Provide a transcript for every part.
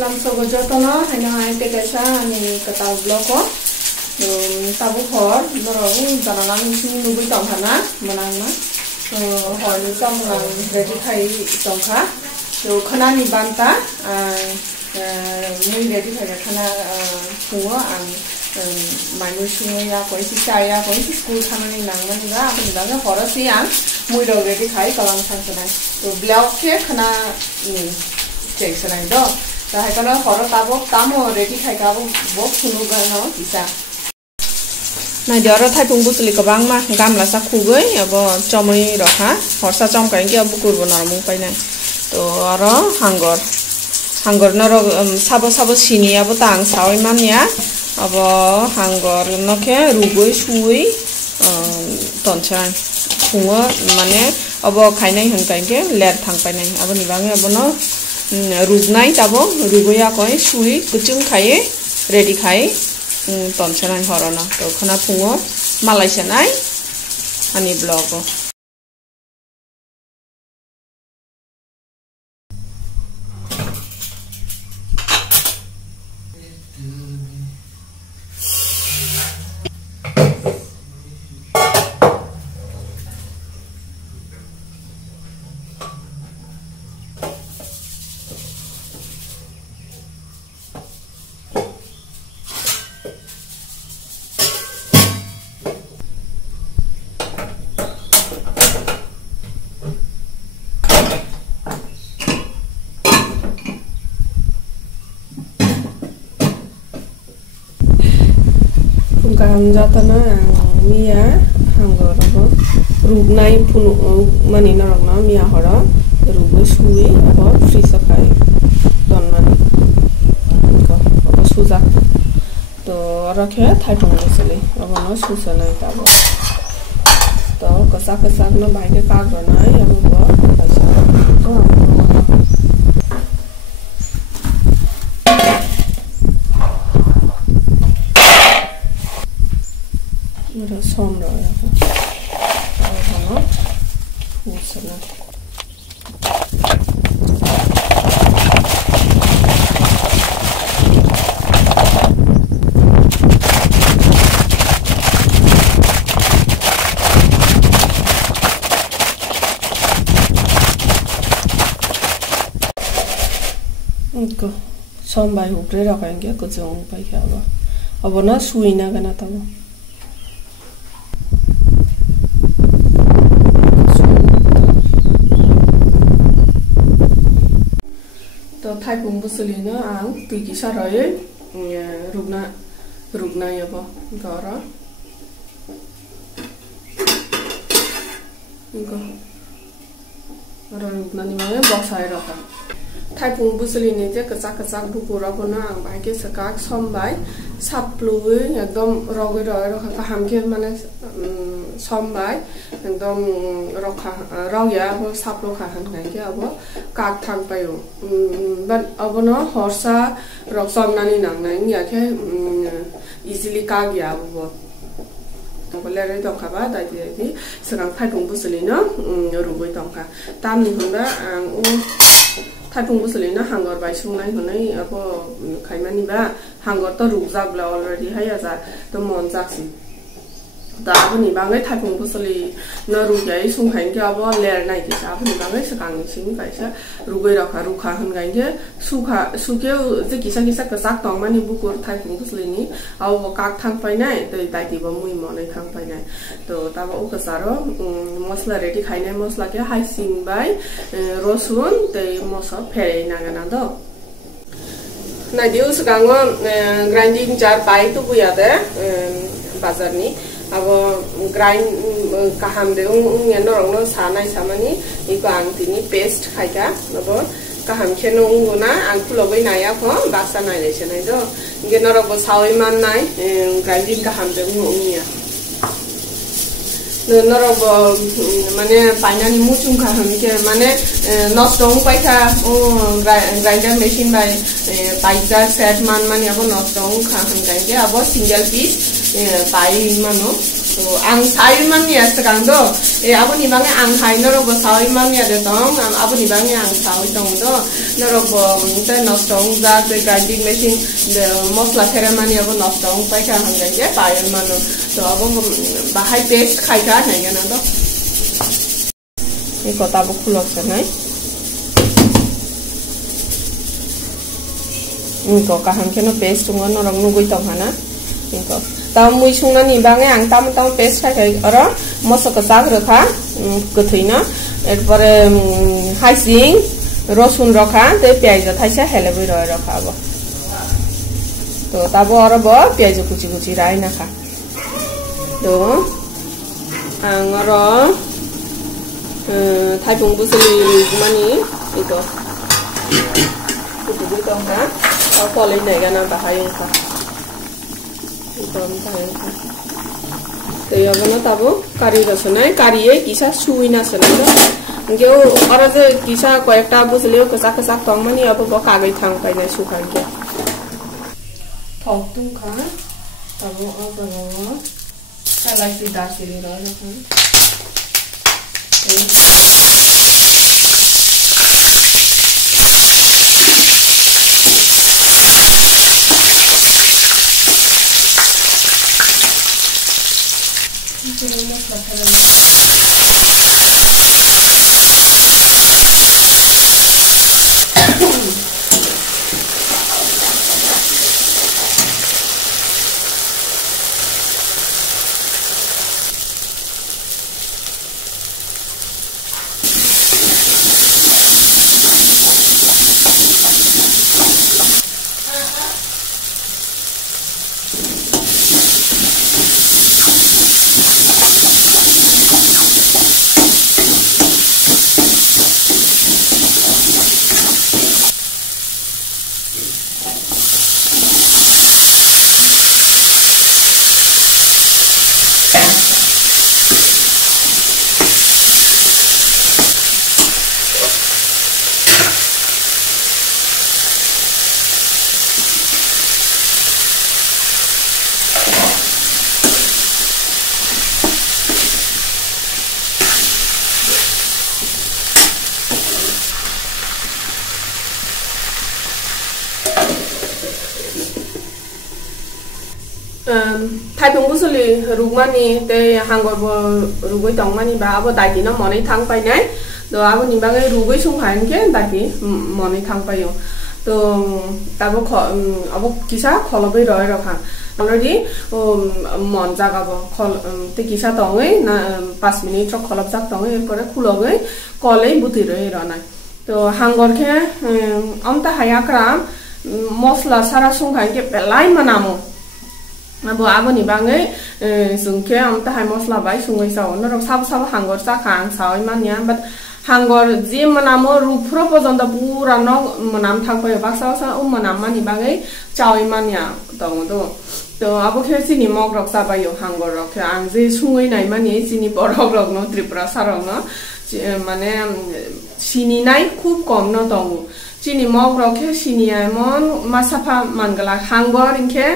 Lamso go jotono haina hai te kaisa ni kata bloko tabu khor borong janalang sing nubi tongkhana manangma hor ni tonglang ready thai tongkha to khana ni banta mui ready thai khana phungo ang manu sungya koi si chaya koi si school khana ni nangmani ga apni daga hor si ang mui ro ready thai kalang sang sanai to block ke khana ni check sanai do ta hai kana hor tabo tamo ready thai ka bo phunu ga no bisa Nah jaro thai pung busli ka bang ma gam la sa khugoi abo chomoi rakha horsa chom kain ki abu kurbo narmung pai nai to aro hangor naro sabo sini abo tang sawi man ya abo hangor no ke rugoi sui tonchan khungo mane abo khainai hun kain ke ler thang pai nai abo ni bang abo no rugnai tabo rugoya koi sui kuchung khai ready khai Tonchanan horona to khana phungo Malaysia nai ani blogo Jatana mia hangor abo rugnai phunu mani narangna mia hora rugo sui abo frisa khai don mani ko abo suza to rakhe thai pung sele abo no susala tabo to kasak no bai ke kak donai abo bo kaisa to som rồi nó usana 이거 som bài hụt rồi cái kia có dùng bài kia abo nó suy na cái nào tao Thai pung busuli no ang tui ki sa roi rugna yabo gora ingo ora rugna ni ma box ai ra ta thai pung busuli ni je kachak bukura bona ang bai ke sakak som bai saplu ekdom rogoi ro ka ham ke mane som bai ekdom rokha rogya bo saplo kha han kai ke abo kak thang pai but abo no horsa rok som nani nang nang ya ke easily kak ya bo boleh rai tong kaba dai di serang thai pung busuli no rugoi tong ka tam ni honda ang Thai pung busuli na hangor bai sungnai honai abo khaimani ba hangor to rukjak bla already haya ja to monjak si da abo ni bangai thai pung busuli na rugai sungkhain ke abo ler nai ki abo ni bangai sakang sing kaisa rugai rukha han gai ke suke je kisa ka sak tong mani bukur thai pung busuli ni abo kak thang pai nai to dai ti ba mui mo nai thang pai nai to ta ba ukasaro mosla ready khainai mosla ke hai sing bai rosun te mosa phei na gana do na diu sugango grinding jar pai tu buya de bazar ni abo grind kaham de ngeno rong no sanai samani iko ang tini paste khaika abo kaham kheno ngona ang pulobai naya ko basa nai le chenai do ngeno ro bo sawi man nai grinding kaham de ngomia noro bo mane painani muchung kaham ke mane nostong paika grinder machine bai paisa set man mani abo nostong kaham kai ke abo single piece pai mano to ang sai man ya sekang do abo ni bange ang hai noro bo sai man ya de tong abo ni bange ang sai tong do নরক তাই নষ্ট যা যে grinding machine মশলা ফেরে মানি अब নষ্ট পাইকা হাঙ্গাইকে পায় মানো তো अब বাহাই পেস্ট খাইকা নাইগে না তো এই কথা আবো খুলছে নাই 이거 kahangkeno paste ngon orang nugui tong hana 이거 tao mui sungani bange ang tam paste khai ora mosok sak rakha gothina erpore haising rosun rakha te pyaj thaisa helebui roi rakha abo to tabo ora bo pyaj kuchi kuchi rai na kha to ang ora thaipung busuli mani ito kuchi tong ha có lên này cái nào bà hay không thì giờ nó tao cari đó này cari ấy kisah suy na sana đó kiểu orang tu kisah kau ekta bus leo kesak tong mana apa bawa kagai thang pai na sukan ke thong tu kan tao apa lo kalau si dah sini lah kan Thaipung busuli rugmani te hangor bo rugoi tongmani ba abo daiti no monai thang pai nai to abo ni bangai rugoi sung hain ke daiti monai thang pai yo to tabo abo kisa kholobai roi rakha already mon jaga bo khol te kisa tongai na 5 minute ro kholop jak tongai pore khulogai kolei buti roi rana to hangor ke amta hayakra mosla sara sung hain ke pelai manamo abo ni bangai sungke amta hai mosla bai sungai sao no rok sab hangor sa khang sao man ya but hangor je manamo rupro pojonda pura no manam thang pai bak sa manam mani bangai chao man ya tong to abo khe sini mok rok sa bai yo hangor rok khe ang je sungai nai mani sini borok rok no tripura sarong no মানে sini nai খুব কম no tong chini mok rok khe sini amon masafa mangala hangor inke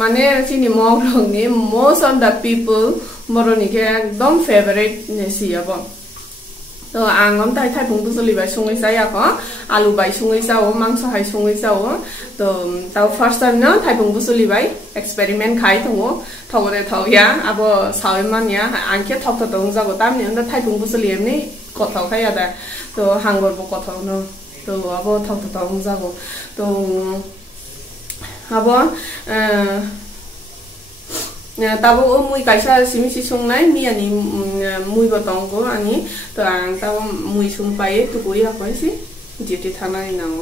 মানে chini mok rok ni most of the people moroni ke ekdom favorite nesi abo to angom tai thaipung busuli bai sungai saya ko alu bai sungai sao mangso hai sungai sao to tau first time no thaipung busuli bai experiment khai thongo thogore thoya abo sawi man ya angke thok to dong jago tam ni thaipung busuli emni kothau khai ada to hangor bo kothau no to abo thok to dong jago to abo tabo mui kaisa simisi sungnai mi ani mui botong ko ani to ang tabo mui sumpai tu koi apa sih jeti thanai nang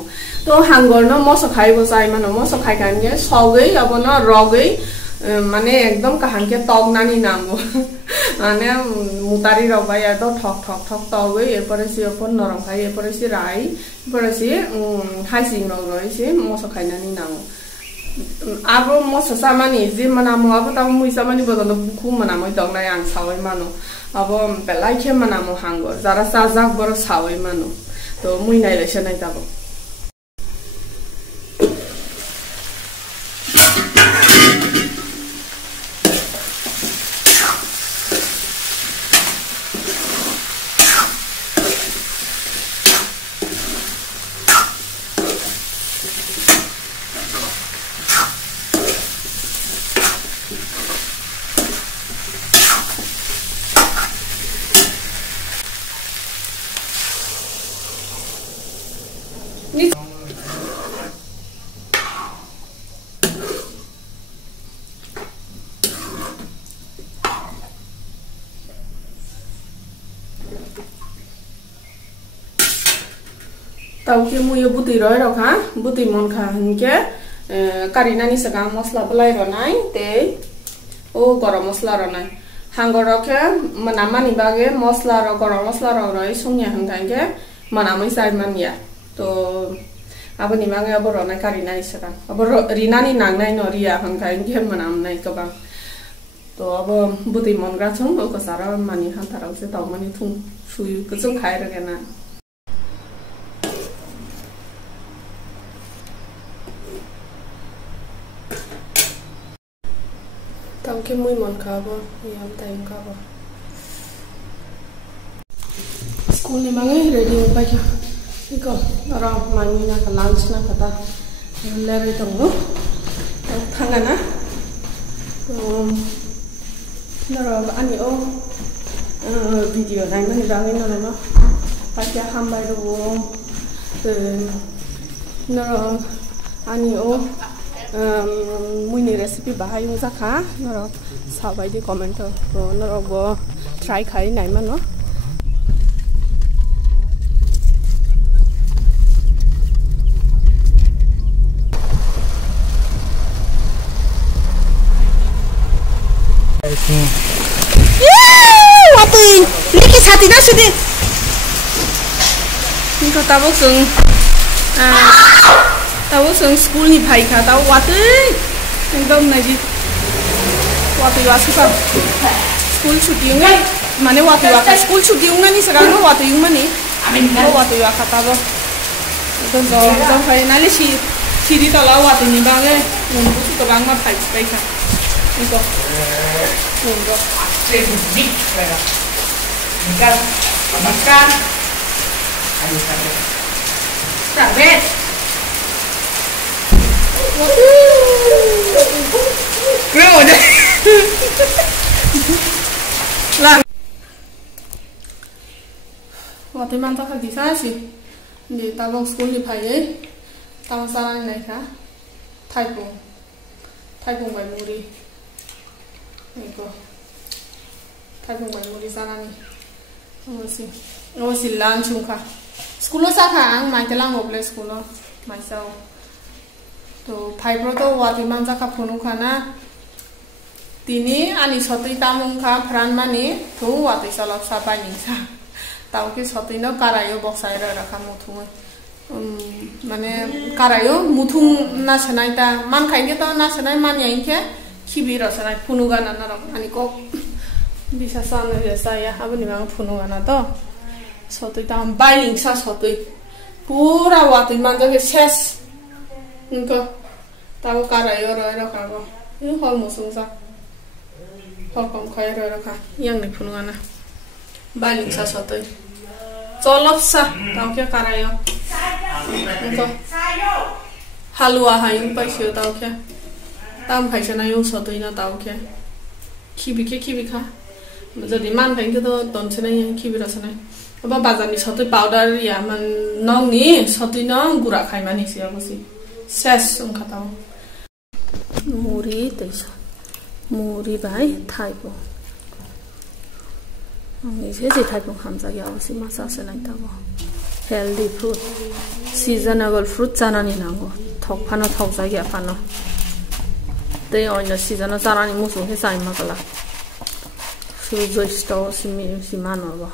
to hangor no moso khai bo sai mano moso khai kan ge sogai abo no rogai মানে একদম কাহানকে তগ নানি নামবো মানে মুতারি রবাই এত ঠক ঠক ঠক তগই এরপরে সে ওপর নরম খাই এরপরে সে রাই এরপরে সে হাইসিং রয়েছে মশো খাইনানি নামো abo moso samani je manamo abo ta mui samani bodono buku manamo dongna yang sawai mano abo belai khe manamo hangor jara sajak boro sawai mano to mui nai le senai tabo tàu kia mua bút tì rồi đâu hả bút tì mòn khá hình kia cari nani sekarang mosla belai rồi này te garam mosla rồi này hàng gọi kia menaman ibagai mosla rồi garam mosla rồi sungnya hàng cái kia menamai sai man ya to apa nih bang apa rồi này cari nani sekarang apa rinani nang nai noria hàng cái kia menam nai ke bang to apa bút tì mòn ra chung ke sara mani hantarau se tau mani thung suyu ke chung khai rồi cái na tao cái mũi mòn cá bò, yam tay cá bò. School ni mangai ready apa ya? Iko, orang mami nak lunch nak kata, lari tunggu, tangan na, nara ani video này mình đang nghe nó, pakai hambai dulu, nara ani mui ni recipe bahai yung zakha naro sabai di comment to naro go try khai nai man no Watui liki chati na sudi ni ko tabok sung tao sang school ni phai kha tao watui एकदम नहीं watui wa suka school छुट्टी होंगे माने watui wa school छुट्टी होंगे नहीं sekarang watui yung mani lo watui wa kata bo एकदम जो phai nali si di tala watui ni bang le nunggu tu ke bang ma phai kha iko nunggu makan sabet Kau deh. Lah. Waktu mantap kan bisa sih. Di tabung school di pagi. Tabung sarang naik ha. Taipung by muri. Iko. Taipung by muri sarang ni. Masih lunch muka. School sakang, main telang ngobrol school. Myself. तो fibro तो वाटी मांजा का फोनु खाना तिनी आनी छतई तामुं खा फ्रान मानी तो वाटी सलाब साबाई निसा ताऊ के छतई न कारायो बक्साय रखा मुथुं माने कारायो मुथुं ना सनाय ता मान खाइके तो ना सनाय मान याइके खिबि रसनाय फोनु गाना ना आनी को बिसासान रेसा या हाबनि मां फोनु गाना तो छतई ताम बाइलिंग सा छतई पूरा वाटी मांजा के शेष इनको ताऊ कारायो रोय रखा को ये हल मुसुं सा हल कम खाय रोय रखा yang ni phunungana baling sa sotoi cholop sa tahu ke kaраyo इनको halua hayung paisyo tahu ke tam khaisana yung sotoi na tahu ke khibi kha jodi man bhain ke to tonchena khibi rasana aba bazani sotoi powder ya man nong ni sotoi na gura khai mani sia bosi ses ungkatau muri teso muri bai thaipo ani se thaipo hamza ya bosi masa se nai tabo healthy fruit seasonable fruit chanani nango thok phano thok jagi phano te oina season chanani musu he sai makala su jo sto simi simano ba